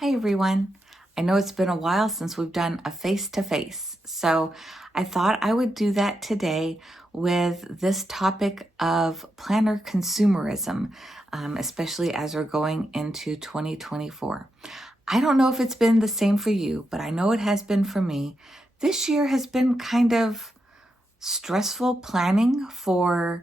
Hi everyone. I know it's been a while since we've done a face-to-face, so I thought I would do that today with this topic of planner consumerism, especially as we're going into 2024. I don't know if it's been the same for you, but I know it has been for me. This year has been kind of stressful planning for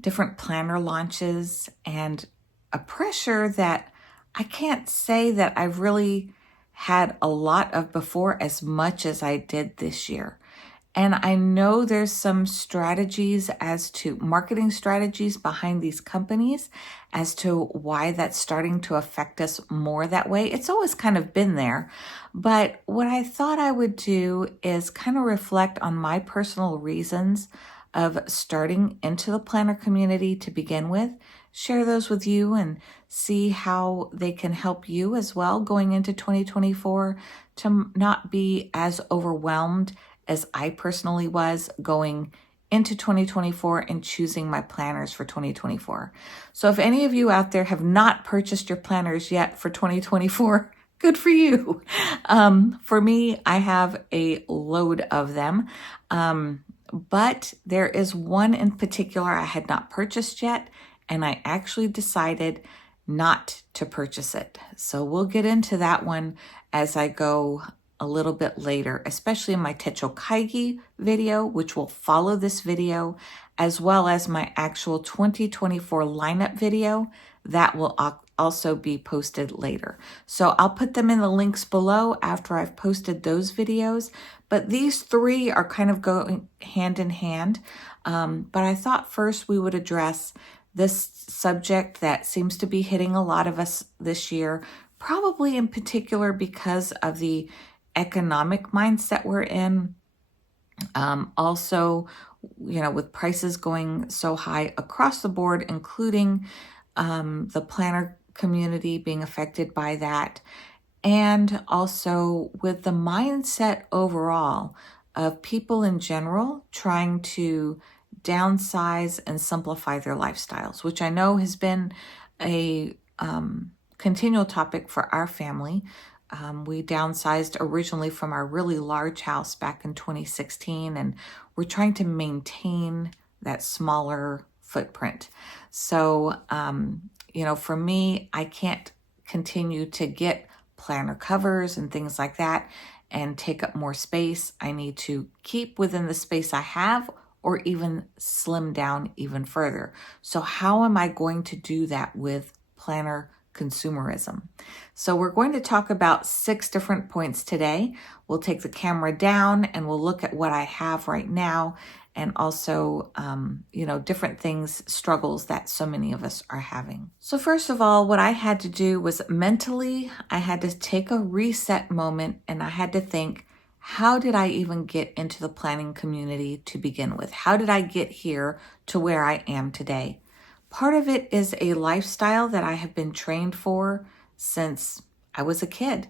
different planner launches and a pressure that I can't say that I've really had a lot of before as much as I did this year. And I know there's some strategies as to marketing strategies behind these companies as to why that's starting to affect us more that way. It's always kind of been there. But what I thought I would do is kind of reflect on my personal reasons of starting into the planner community to begin with, share those with you and see how they can help you as well going into 2024 to not be as overwhelmed as I personally was going into 2024 and choosing my planners for 2024. So if any of you out there have not purchased your planners yet for 2024, good for you. For me, I have a load of them. But there is one in particular I had not purchased yet, and I actually decided not to purchase it. So we'll get into that one as I go a little bit later, especially in my Techo Kaigi video, which will follow this video, as well as my actual 2024 lineup video that will also be posted later. So I'll put them in the links below after I've posted those videos, but these three are kind of going hand in hand. But I thought first we would address this subject that seems to be hitting a lot of us this year, probably in particular because of the economic mindset we're in. Also, with prices going so high across the board, including the planner community being affected by that, and also with the mindset overall of people in general trying to downsize and simplify their lifestyles, which I know has been a continual topic for our family. We downsized originally from our really large house back in 2016, and we're trying to maintain that smaller footprint. So, for me, I can't continue to get planner covers and things like that and take up more space. I need to keep within the space I have or even slim down even further. So how am I going to do that with planner consumerism? So we're going to talk about 6 different points today. We'll take the camera down and we'll look at what I have right now and also, different things, struggles that so many of us are having. So first of all, what I had to do was mentally, I had to take a reset moment and I had to think, how did I even get into the planning community to begin with? How did I get here to where I am today? Part of it is a lifestyle that I have been trained for since I was a kid.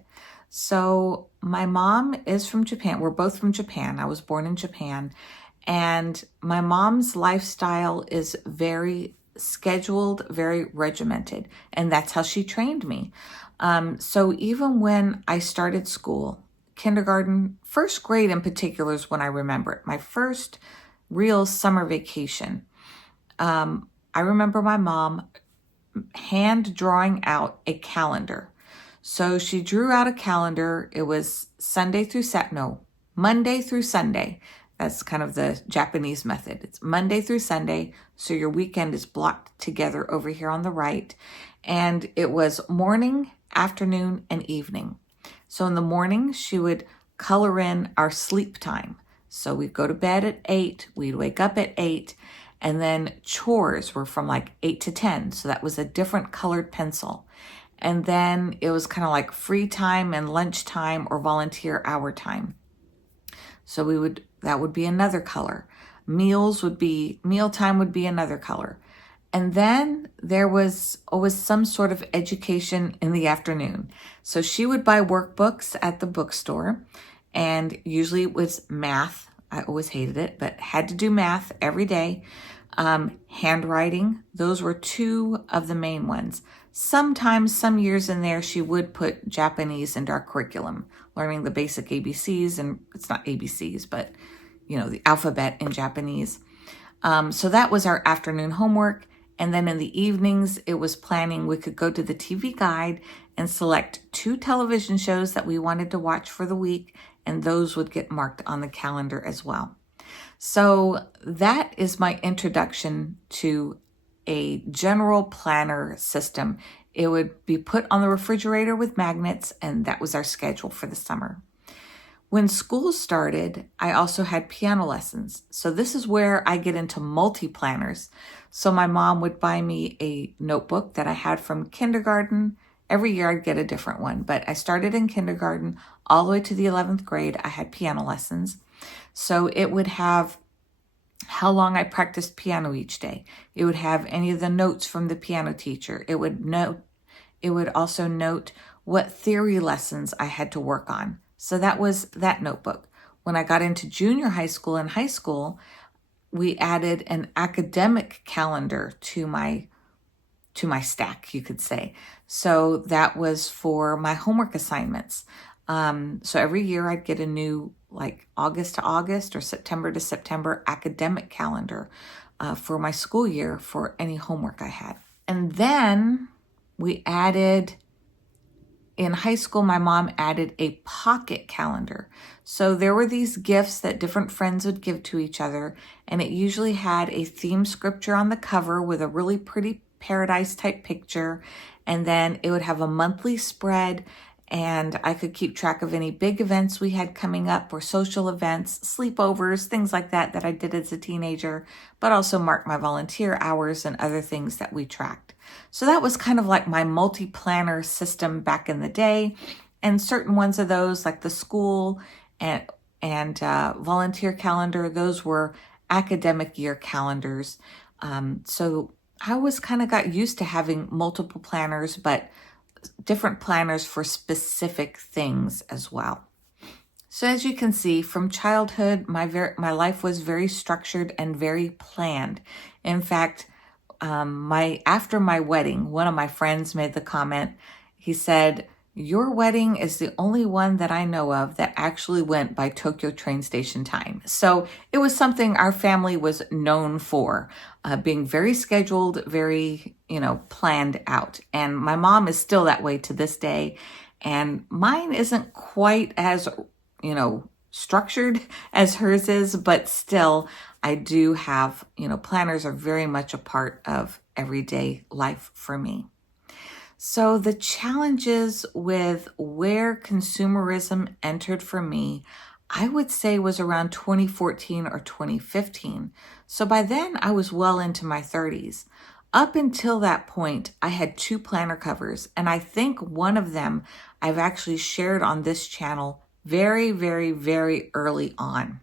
So my mom is from Japan. We're both from Japan. I was born in Japan. And my mom's lifestyle is very scheduled, very regimented. And that's how she trained me. So even when I started school, kindergarten, first grade in particular is when I remember it. My first real summer vacation. I remember my mom hand drawing out a calendar. So she drew out a calendar. It was Monday through Sunday. That's kind of the Japanese method. It's Monday through Sunday. So your weekend is blocked together over here on the right. And it was morning, afternoon, and evening. So in the morning, she would color in our sleep time. So we'd go to bed at 8, we'd wake up at 8, and then chores were from like 8 to 10. So that was a different colored pencil. And then it was kind of like free time and lunch time or volunteer hour time. So that would be another color. Mealtime would be another color. And then there was always some sort of education in the afternoon. So she would buy workbooks at the bookstore, and usually it was math. I always hated it, but had to do math every day. Handwriting, those were 2 of the main ones. Sometimes, some years in there, she would put Japanese into our curriculum, learning the basic ABCs, and it's not ABCs, but the alphabet in Japanese. So that was our afternoon homework. And then in the evenings, it was planning. We could go to the TV guide and select 2 television shows that we wanted to watch for the week, and those would get marked on the calendar as well. So that is my introduction to a general planner system. It would be put on the refrigerator with magnets, and that was our schedule for the summer. When school started, I also had piano lessons. So this is where I get into multi-planners. So my mom would buy me a notebook that I had from kindergarten. Every year I'd get a different one, but I started in kindergarten all the way to the 11th grade. I had piano lessons. So it would have how long I practiced piano each day. It would have any of the notes from the piano teacher. It would also note what theory lessons I had to work on. So that was that notebook. When I got into junior high school and high school, we added an academic calendar to my stack, you could say. So that was for my homework assignments. So every year I'd get a new, like August to August or September to September academic calendar for my school year for any homework I had. And then we added, in high school, my mom added a pocket calendar. So there were these gifts that different friends would give to each other, and it usually had a theme scripture on the cover with a really pretty paradise type picture, and then it would have a monthly spread, and I could keep track of any big events we had coming up or social events, sleepovers, things like that I did as a teenager, but also mark my volunteer hours and other things that we tracked. So that was kind of like my multi-planner system back in the day. And certain ones of those, like the school and volunteer calendar, those were academic year calendars. So I always kind of got used to having multiple planners, but different planners for specific things as well. So as you can see, from childhood, my life was very structured and very planned. In fact, after my wedding, one of my friends made the comment. He said, "Your wedding is the only one that I know of that actually went by Tokyo train station time." So it was something our family was known for, being very scheduled, very, planned out. And my mom is still that way to this day. And mine isn't quite as, structured as hers is, but still I do have, planners are very much a part of everyday life for me. So the challenges with where consumerism entered for me, I would say was around 2014 or 2015. So by then I was well into my 30s. Up until that point, I had 2 planner covers, and I think one of them I've actually shared on this channel very, very, very early on.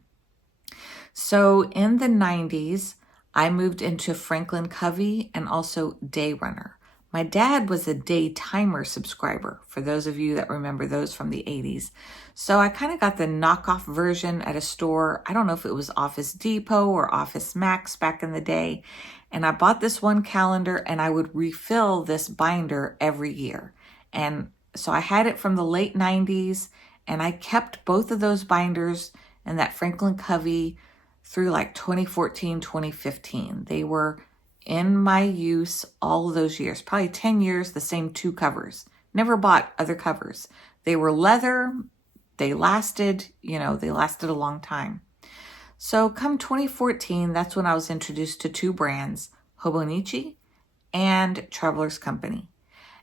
So in the 90s, I moved into Franklin Covey and also Day Runner. My dad was a Day Timer subscriber, for those of you that remember those from the 80s. So I kind of got the knockoff version at a store. I don't know if it was Office Depot or Office Max back in the day. And I bought this one calendar, and I would refill this binder every year. And so I had it from the late 90s, and I kept both of those binders and that Franklin Covey through like 2014, 2015. They were in my use all of those years, probably 10 years, the same 2 covers. Never bought other covers. They were leather. They lasted, they lasted a long time. So come 2014, that's when I was introduced to 2 brands, Hobonichi and Traveler's Company.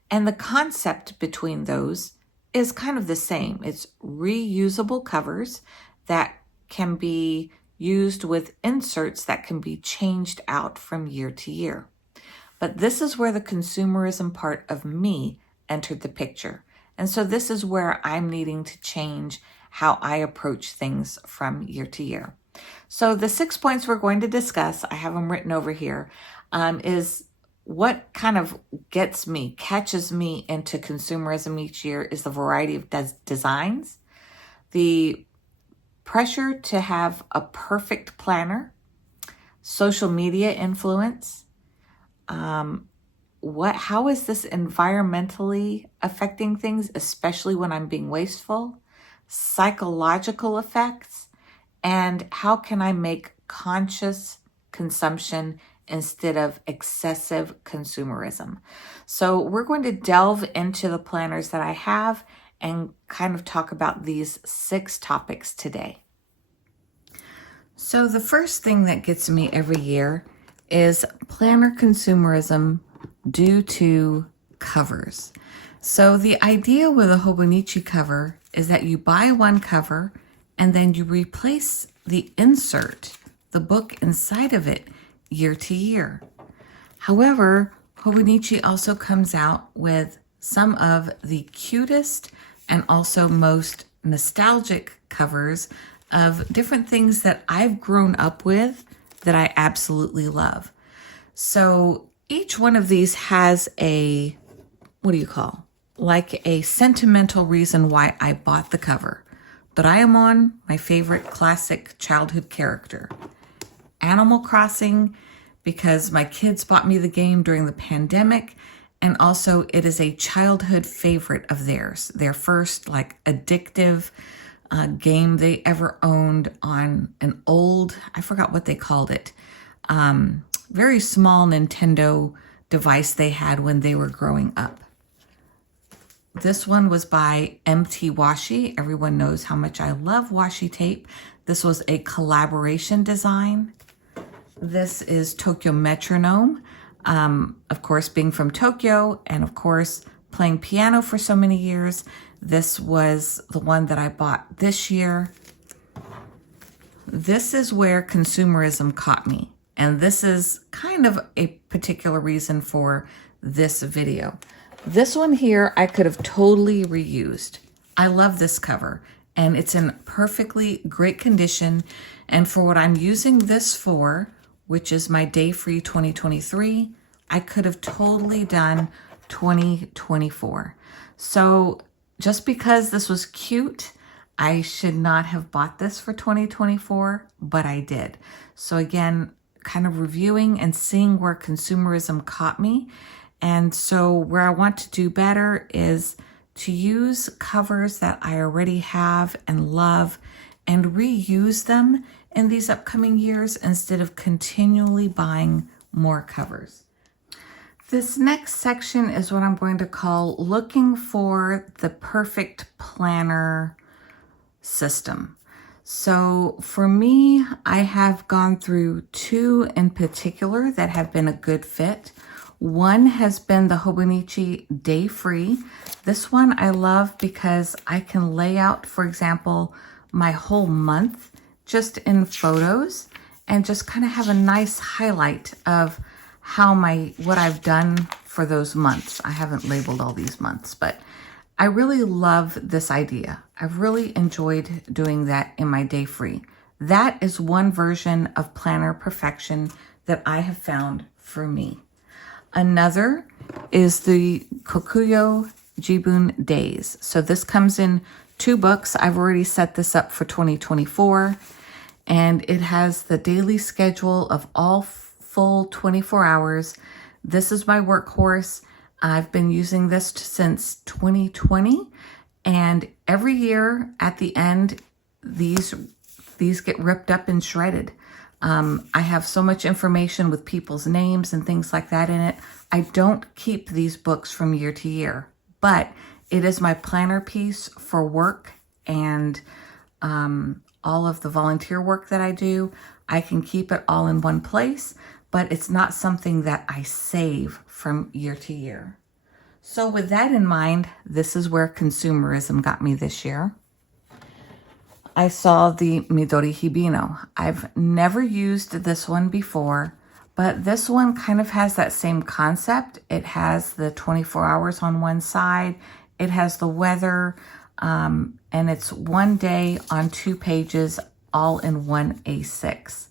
And the concept between those is kind of the same. It's reusable covers that can be used with inserts that can be changed out from year to year. But this is where the consumerism part of me entered the picture. And so this is where I'm needing to change how I approach things from year to year. So the 6 points we're going to discuss, I have them written over here, is what kind of catches me into consumerism each year is the variety of designs, the pressure to have a perfect planner, social media influence, how is this environmentally affecting things, especially when I'm being wasteful, psychological effects, and how can I make conscious consumption instead of excessive consumerism. So we're going to delve into the planners that I have and kind of talk about these 6 topics today. So the first thing that gets me every year is planner consumerism due to covers. So the idea with a Hobonichi cover is that you buy one cover and then you replace the insert, the book inside of it, year to year. However, Hobonichi also comes out with some of the cutest and also most nostalgic covers of different things that I've grown up with that I absolutely love. So each one of these has a, like a sentimental reason why I bought the cover. Doraemon, my favorite classic childhood character. Animal Crossing, because my kids bought me the game during the pandemic, and also it is a childhood favorite of theirs. Their first addictive game they ever owned on an old, I forgot what they called it, very small Nintendo device they had when they were growing up. This one was by MT Washi. Everyone knows how much I love washi tape. This was a collaboration design. This is Tokyo Metronome. Of course, being from Tokyo and of course playing piano for so many years, this was the one that I bought this year. This is where consumerism caught me. And this is kind of a particular reason for this video. This one here, I could have totally reused. I love this cover and it's in perfectly great condition. And for what I'm using this for, which is my Day Free 2023, I could have totally done 2024. So just because this was cute, I should not have bought this for 2024, but I did. So again, kind of reviewing and seeing where consumerism caught me. And so where I want to do better is to use covers that I already have and love and reuse them in these upcoming years instead of continually buying more covers. This next section is what I'm going to call looking for the perfect planner system. So for me, I have gone through 2 in particular that have been a good fit. One has been the Hobonichi Day Free. This one I love because I can lay out, for example, my whole month just in photos and just kind of have a nice highlight of what I've done for those months. I haven't labeled all these months, but I really love this idea. I've really enjoyed doing that in my Day Free. That is one version of planner perfection that I have found for me. Another is the Kokuyo Jibun Days. So this comes in 2 books. I've already set this up for 2024, and it has the daily schedule of all full 24 hours. This is my workhorse. I've been using this since 2020, and every year at the end, these get ripped up and shredded. I have so much information with people's names and things like that in it. I don't keep these books from year to year, but it is my planner piece for work and all of the volunteer work that I do. I can keep it all in one place, but it's not something that I save from year to year. So with that in mind, this is where consumerism got me this year. I saw the Midori Hibino. I've never used this one before, but this one kind of has that same concept. It has the 24 hours on one side. It has the weather, and it's one day on 2 pages, all in one A6.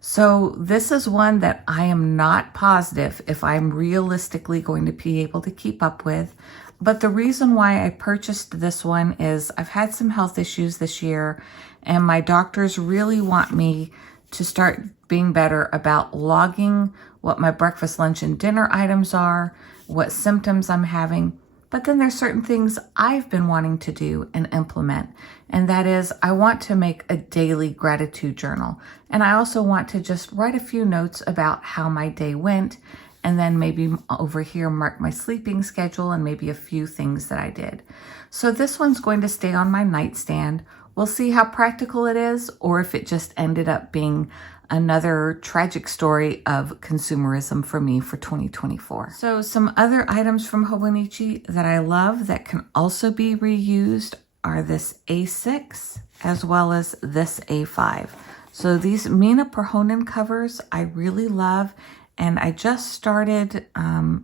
So this is one that I am not positive if I'm realistically going to be able to keep up with. But the reason why I purchased this one is I've had some health issues this year, and my doctors really want me to start being better about logging what my breakfast, lunch, and dinner items are, what symptoms I'm having. But then there's certain things I've been wanting to do and implement. And that is, I want to make a daily gratitude journal. And I also want to just write a few notes about how my day went. And then maybe over here, mark my sleeping schedule and maybe a few things that I did. So this one's going to stay on my nightstand. We'll see how practical it is, or if it just ended up being another tragic story of consumerism for me for 2024. So some other items from Hobonichi that I love that can also be reused are this A6 as well as this A5. So these Mina Perhonen covers I really love, and I just started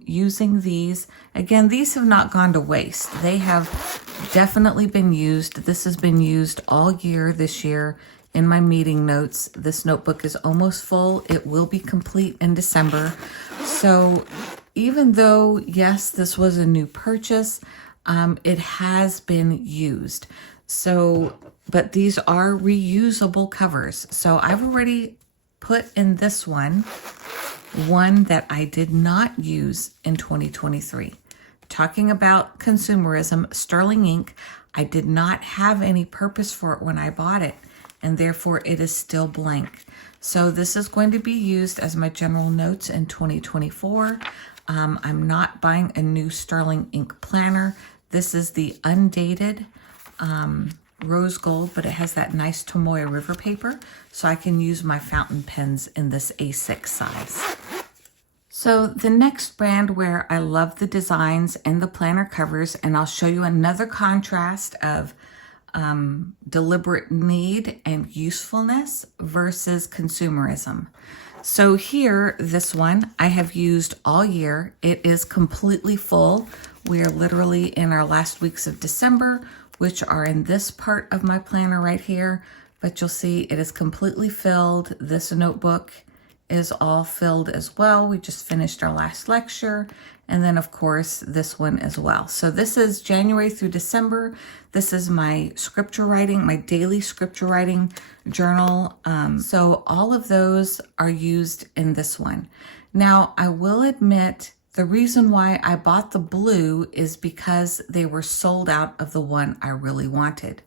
using these. Again, these have not gone to waste. They have definitely been used. This has been used all year this year. In my meeting notes, this notebook is almost full. It will be complete in December. So even though, yes, this was a new purchase, it has been used. So, but these are reusable covers. So I've already put in this one that I did not use in 2023. Talking about consumerism, sterling ink, I did not have any purpose for it when I bought it, and therefore it is still blank. So this is going to be used as my general notes in 2024. I'm not buying a new sterling ink planner. This is the undated rose gold, but it has that nice Tomoe River paper, so I can use my fountain pens in this A6 size. So the next brand where I love the designs and the planner covers, and I'll show you another contrast of deliberate need and usefulness versus consumerism. So here, this one I have used all year. It is completely full. We are literally in our last weeks of December, which are in this part of my planner right here, but you'll see it is completely filled. This notebook is all filled as well. We just finished our last lecture. And then of course, this one as well. So this is January through December. This is my scripture writing, my daily scripture writing journal. So all of those are used in this one. Now, I will admit the reason why I bought the blue is because they were sold out of the one I really wanted.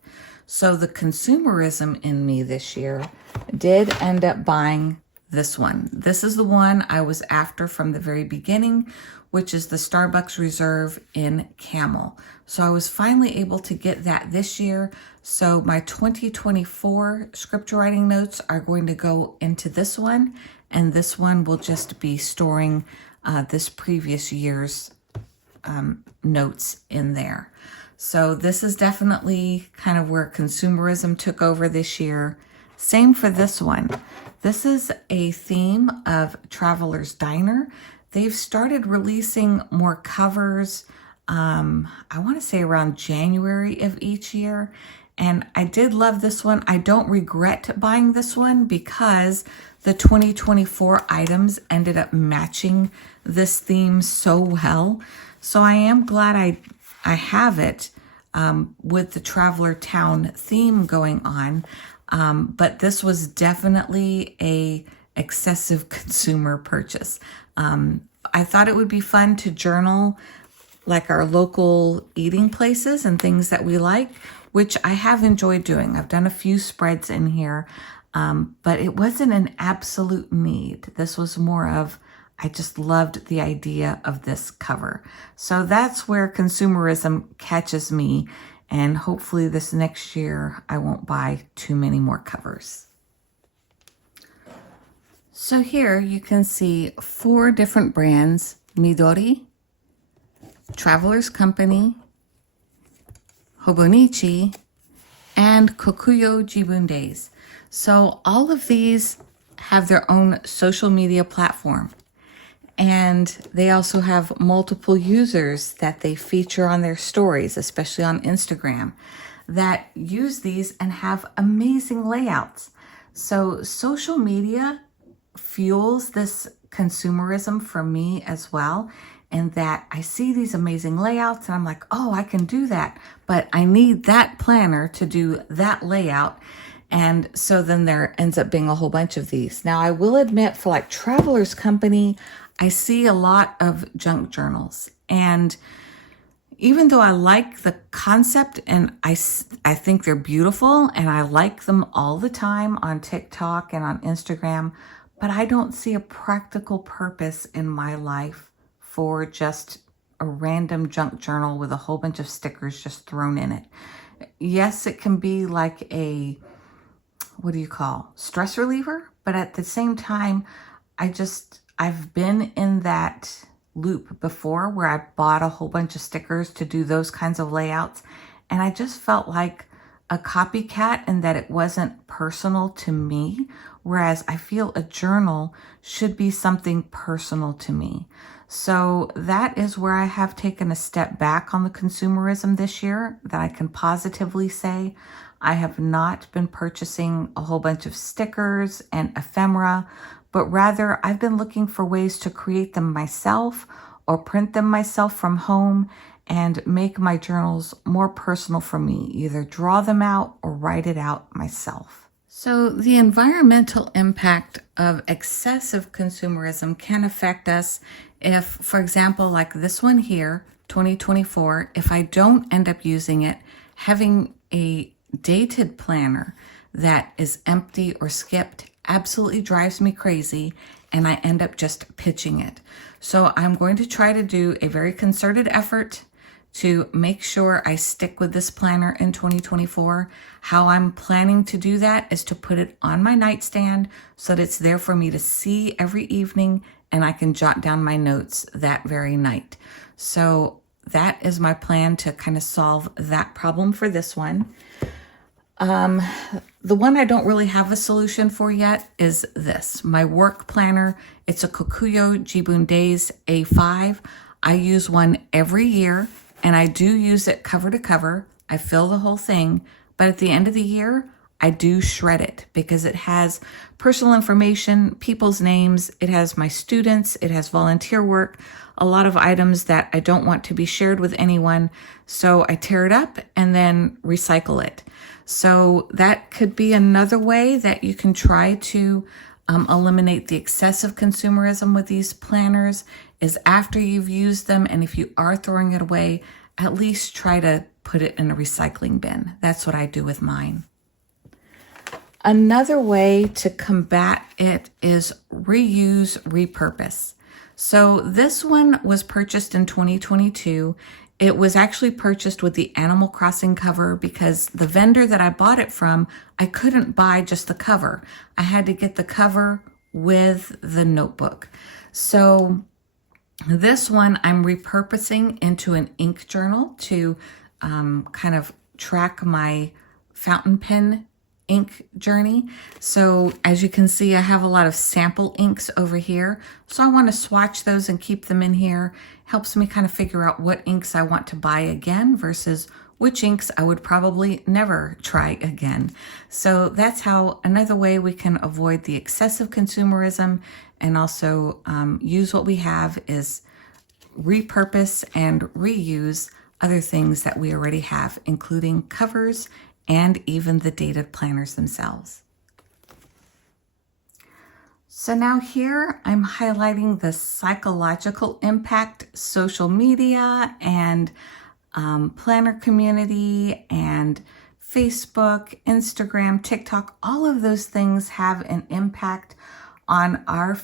So the consumerism in me this year did end up buying this one. This is the one I was after from the very beginning, which is the Starbucks Reserve in Camel. So I was finally able to get that this year. So my 2024 scripture writing notes are going to go into this one, and this one will just be storing this previous year's notes in there. So this is definitely kind of where consumerism took over this year. Same for this one. This is a theme of Traveler's Diner. They've started releasing more covers, I want to say around January of each year. And I did love this one. I don't regret buying this one because the 2024 items ended up matching this theme so well. So I am glad I have it with the Traveler Town theme going on. But this was definitely a excessive consumer purchase. I thought it would be fun to journal like our local eating places and things that we like, which I have enjoyed doing. I've done a few spreads in here, but it wasn't an absolute need. This was more of, I just loved the idea of this cover. So that's where consumerism catches me. And hopefully this next year, I won't buy too many more covers. So here you can see 4 different brands: Midori, Traveler's Company, Hobonichi, and Kokuyo Jibun Days. So all of these have their own social media platform. And they also have multiple users that they feature on their stories, especially on Instagram, that use these and have amazing layouts. So social media fuels this consumerism for me as well, in that I see these amazing layouts and I'm like, oh, I can do that, but I need that planner to do that layout. And so then there ends up being a whole bunch of these. Now, I will admit, for like Traveler's Company, I see a lot of junk journals. And even though I like the concept and I think they're beautiful and I like them all the time on TikTok and on Instagram, but I don't see a practical purpose in my life for just a random junk journal with a whole bunch of stickers just thrown in it. Yes, it can be like a, what do you call, stress reliever, but at the same time, I've been in that loop before where I bought a whole bunch of stickers to do those kinds of layouts, and I just felt like a copycat and that it wasn't personal to me, whereas I feel a journal should be something personal to me. So that is where I have taken a step back on the consumerism this year, that I can positively say I have not been purchasing a whole bunch of stickers and ephemera, but rather I've been looking for ways to create them myself or print them myself from home and make my journals more personal for me, either draw them out or write it out myself. So the environmental impact of excessive consumerism can affect us if, for example, like this one here, 2024, if I don't end up using it, having a dated planner that is empty or skipped absolutely drives me crazy, and I end up just pitching it. So I'm going to try to do a very concerted effort to make sure I stick with this planner in 2024. How I'm planning to do that is to put it on my nightstand so that it's there for me to see every evening and I can jot down my notes that very night. So that is my plan to kind of solve that problem for this one. The one I don't really have a solution for yet is this, my work planner. It's a Kokuyo Jibun Days A5. I use one every year, and I do use it cover to cover. I fill the whole thing, but at the end of the year, I do shred it because it has personal information, people's names, it has my students, it has volunteer work, a lot of items that I don't want to be shared with anyone. So I tear it up and then recycle it. So that could be another way that you can try to eliminate the excessive consumerism with these planners, is after you've used them, and if you are throwing it away, at least try to put it in a recycling bin. That's what I do with mine. Another way to combat it is reuse, repurpose. So this one was purchased in 2022. It was actually purchased with the Animal Crossing cover because the vendor that I bought it from, I couldn't buy just the cover. I had to get the cover with the notebook. So this one I'm repurposing into an ink journal to kind of track my fountain pen ink journey. So as you can see, I have a lot of sample inks over here. So I want to swatch those and keep them in here. Helps me kind of figure out what inks I want to buy again versus which inks I would probably never try again. So that's how another way we can avoid the excessive consumerism and also use what we have is repurpose and reuse other things that we already have, including covers and even the dated planners themselves. So now here I'm highlighting the psychological impact social media and planner community and Facebook, Instagram, TikTok, all of those things have an impact on our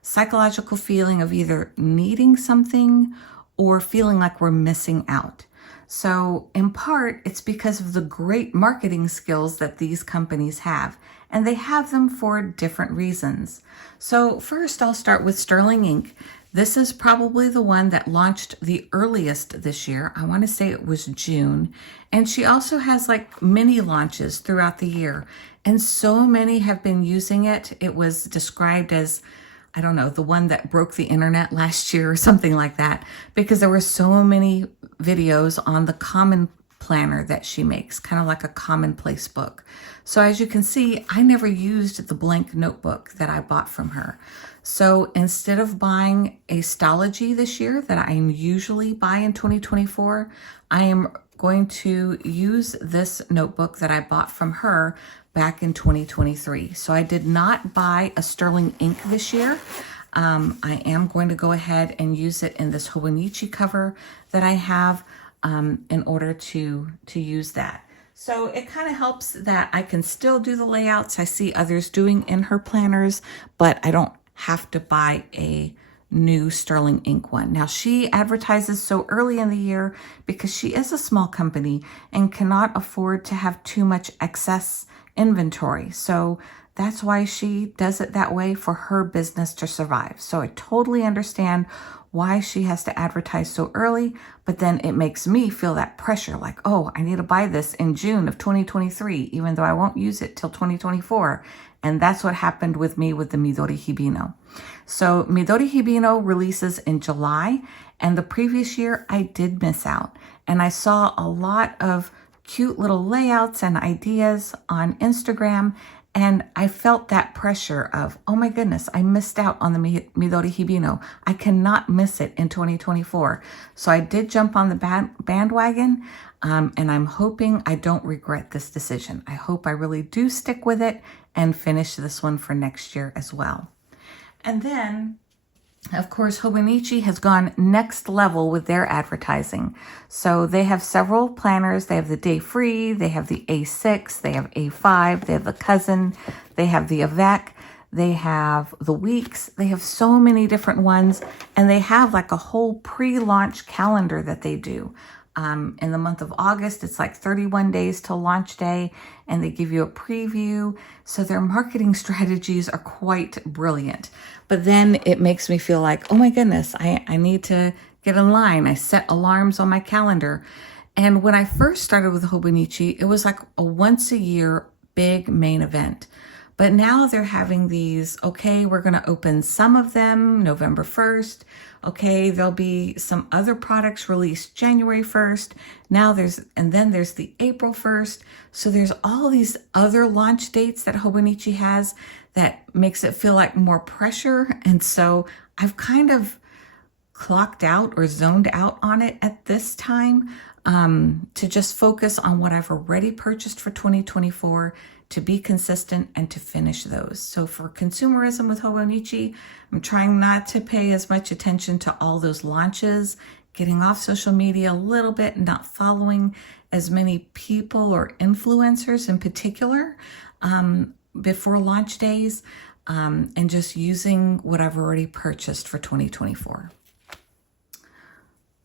psychological feeling of either needing something or feeling like we're missing out. So in part, it's because of the great marketing skills that these companies have, and they have them for different reasons. So first, I'll start with Sterling Ink. This is probably the one that launched the earliest this year. I want to say it was June. And she also has like mini launches throughout the year. And so many have been using it. It was described as, I don't know, the one that broke the internet last year or something like that, because there were so many videos on the common planner that she makes, kind of like a commonplace book. So as you can see, I never used the blank notebook that I bought from her. So instead of buying a Stalogy this year that I usually buy in 2024, I am going to use this notebook that I bought from her back in 2023. So I did not buy a sterling ink this year. I am going to go ahead and use it in this Hobonichi cover that I have in order to use that. So it kind of helps that I can still do the layouts I see others doing in her planners, but I don't have to buy a new sterling ink one. Now, she advertises so early in the year because she is a small company and cannot afford to have too much excess inventory. So that's why she does it that way, for her business to survive. So I totally understand why she has to advertise so early, but then it makes me feel that pressure like, oh, I need to buy this in June of 2023, even though I won't use it till 2024. And that's what happened with me with the Midori Hibino. So Midori Hibino releases in July, and the previous year I did miss out. And I saw a lot of cute little layouts and ideas on Instagram, and I felt that pressure of, oh my goodness, I missed out on the Midori Hibino. I cannot miss it in 2024. So I did jump on the bandwagon, and I'm hoping I don't regret this decision. I hope I really do stick with it and finish this one for next year as well. And then, of course, Hobonichi has gone next level with their advertising. So they have several planners. They have the Day Free, they have the A6, they have A5, they have the Cousin, they have the Avec, they have the Weeks. They have so many different ones, and they have like a whole pre-launch calendar that they do. In the month of August, it's like 31 days till launch day, and they give you a preview. So their marketing strategies are quite brilliant. But then it makes me feel like, oh my goodness, I need to get in line. I set alarms on my calendar. And when I first started with Hobonichi, it was like a once a year big main event. But now they're having these, okay, we're going to open some of them November 1st. Okay, there'll be some other products released January 1st. Then there's the April 1st. So there's all these other launch dates that Hobonichi has that makes it feel like more pressure. And so I've kind of clocked out or zoned out on it at this time, to just focus on what I've already purchased for 2024, to be consistent and to finish those. So for Consumerism with Hobonichi, I'm trying not to pay as much attention to all those launches, getting off social media a little bit, not following as many people or influencers in particular before launch days, and just using what I've already purchased for 2024.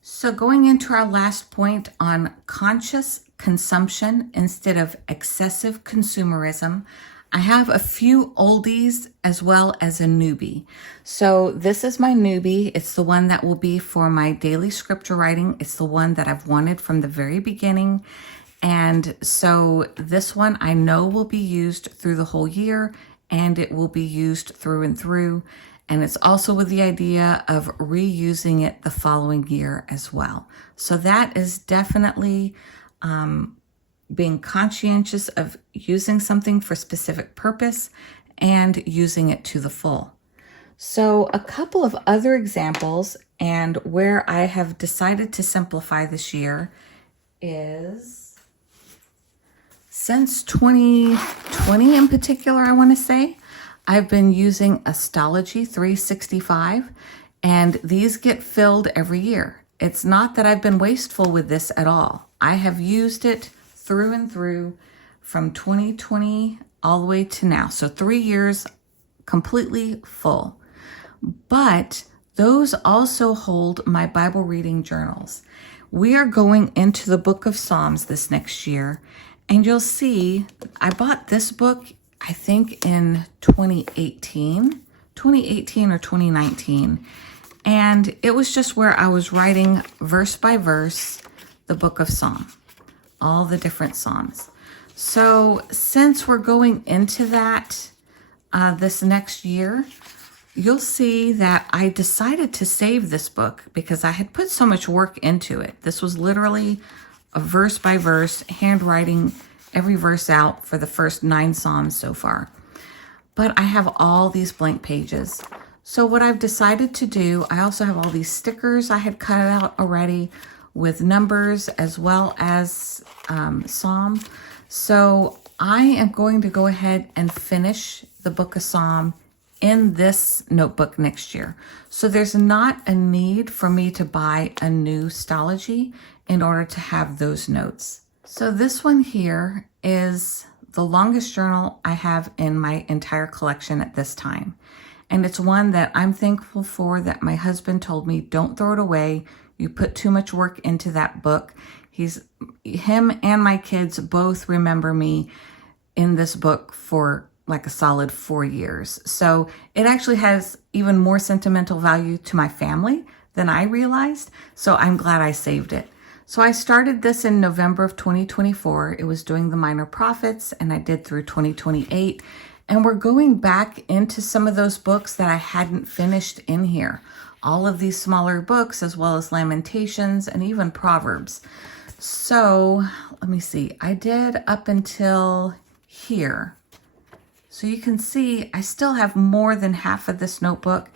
So going into our last point on conscious consumption instead of excessive consumerism, I have a few oldies as well as a newbie. So this is my newbie. It's the one that will be for my daily scripture writing. It's the one that I've wanted from the very beginning. And so this one I know will be used through the whole year, and it will be used through and through. And it's also with the idea of reusing it the following year as well. So that is definitely being conscientious of using something for specific purpose and using it to the full. So a couple of other examples, and where I have decided to simplify this year is, since 2020 in particular, I want to say, I've been using Astrology 365, and these get filled every year. It's not that I've been wasteful with this at all. I have used it through and through from 2020 all the way to now. So 3 years completely full. But those also hold my Bible reading journals. We are going into the book of Psalms this next year, and you'll see I bought this book I think in 2018 or 2019. And it was just where I was writing verse by verse the book of Psalm, all the different Psalms. So since we're going into that this next year, you'll see that I decided to save this book because I had put so much work into it. This was literally a verse by verse, handwriting every verse out for the first 9 Psalms so far. But I have all these blank pages. So what I've decided to do, I also have all these stickers I had cut out already with numbers as well as Psalm. So I am going to go ahead and finish the book of Psalm in this notebook next year. So there's not a need for me to buy a new Stology in order to have those notes. So this one here is the longest journal I have in my entire collection at this time. And it's one that I'm thankful for, that my husband told me, don't throw it away. You put too much work into that book. Him and my kids both remember me in this book for like a solid 4 years. So it actually has even more sentimental value to my family than I realized. So I'm glad I saved it. So I started this in November of 2024. It was doing the minor prophets, and I did through 2028. And we're going back into some of those books that I hadn't finished in here. All of these smaller books, as well as Lamentations and even Proverbs. So let me see. I did up until here. So you can see I still have more than half of this notebook,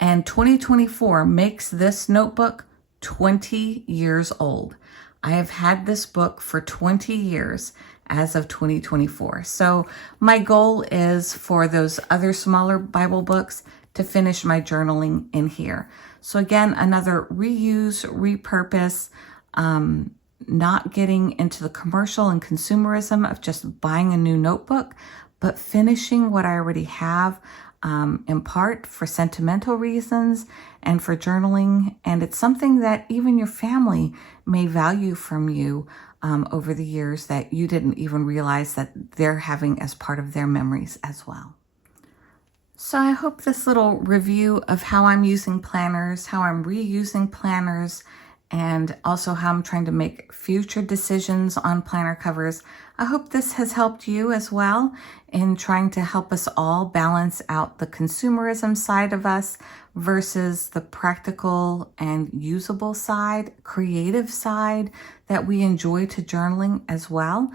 and 2024 makes this notebook 20 years old. I have had this book for 20 years as of 2024. So my goal is for those other smaller Bible books to finish my journaling in here. So again, another reuse, repurpose, not getting into the commercial and consumerism of just buying a new notebook, but finishing what I already have, in part for sentimental reasons and for journaling. And it's something that even your family may value from you over the years that you didn't even realize that they're having as part of their memories as well. So I hope this little review of how I'm using planners, how I'm reusing planners, and also how I'm trying to make future decisions on planner covers. I hope this has helped you as well in trying to help us all balance out the consumerism side of us versus the practical and usable side, creative side that we enjoy to journaling as well.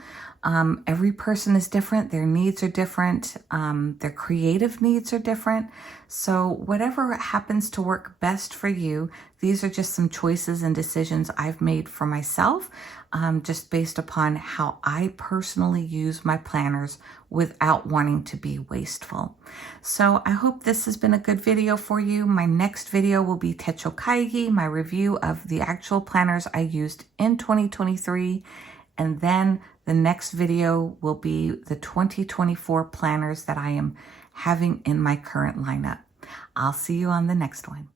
Every person is different. Their needs are different. Their creative needs are different. So whatever happens to work best for you, these are just some choices and decisions I've made for myself, just based upon how I personally use my planners without wanting to be wasteful. So I hope this has been a good video for you. My next video will be Techo Kaigi, my review of the actual planners I used in 2023. And then the next video will be the 2024 planners that I am having in my current lineup. I'll see you on the next one.